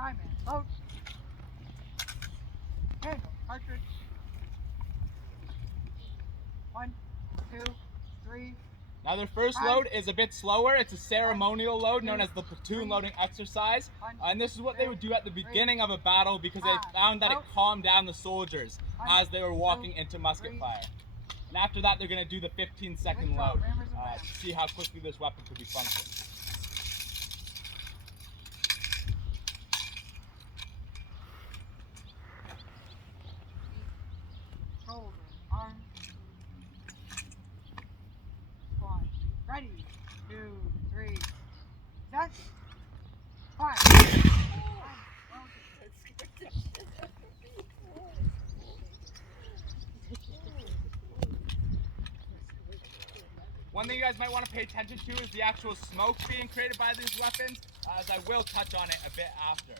Time and load. Handle, cartridge. 1, 2, 3. Now their first load is a bit slower. It's a ceremonial load known as the platoon loading exercise. And this is what they would do at the beginning of a battle because they found that it calmed down the soldiers as they were walking into musket fire. And after that, they're going to do the 15-second load to see how quickly this weapon could be functioned. Shoulder, arm. Squad. Ready. 2, 3. Set. Fire. One thing you guys might want to pay attention to is the actual smoke being created by these weapons, as I will touch on it a bit after.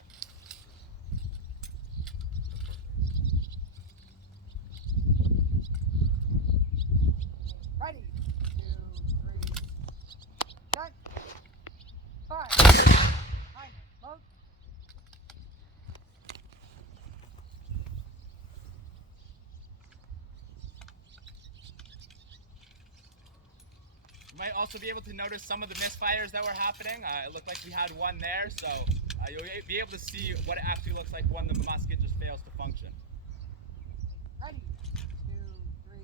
Ready. 2, 3. Set. Fire. Time and load. You might also be able to notice some of the misfires that were happening. It looked like we had one there, so you'll be able to see what it actually looks like when the musket just fails to function. Ready. 2, 3.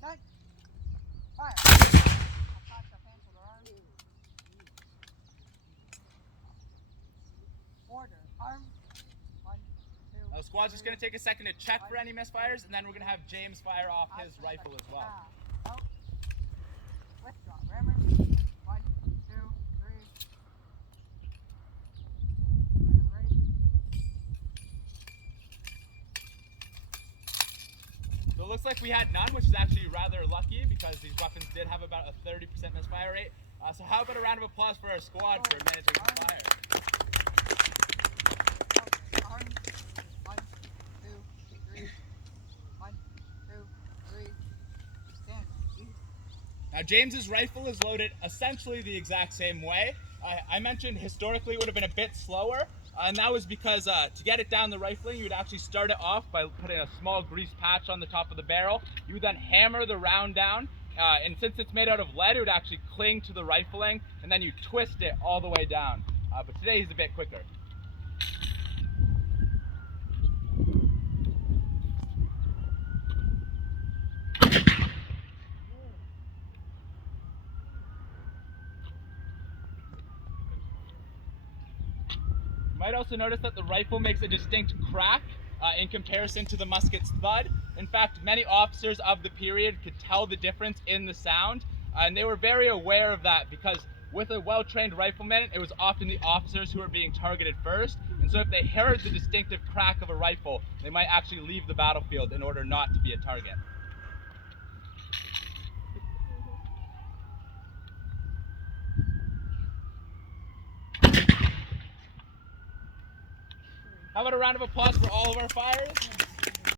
Set. Fire. Attach the pencil to arm. Order. Arm. 1, 2. The squad's just going to take a second to check for any misfires, and then we're going to have James fire off his rifle as well. Out. Withdraw. Rammer. 1, 2, 3. Ready. So it looks like we had none, which is actually rather lucky because these weapons did have about a 30% misfire rate. So how about a round of applause for our squad for managing the fire? Arm. 1, 2, 3. 1, 2, 3. Stand. Now James's rifle is loaded essentially the exact same way. I mentioned historically it would have been a bit slower, and that was because to get it down the rifling, you would actually start it off by putting a small grease patch on the top of the barrel. You would then hammer the round down, and since it's made out of lead, it would actually cling to the rifling, and then you twist it all the way down. But today he's a bit quicker. You might also notice that the rifle makes a distinct crack in comparison to the musket's thud. In fact, many officers of the period could tell the difference in the sound, and they were very aware of that because with a well-trained rifleman, it was often the officers who were being targeted first, and so if they heard the distinctive crack of a rifle, they might actually leave the battlefield in order not to be a target. How about a round of applause for all of our fires?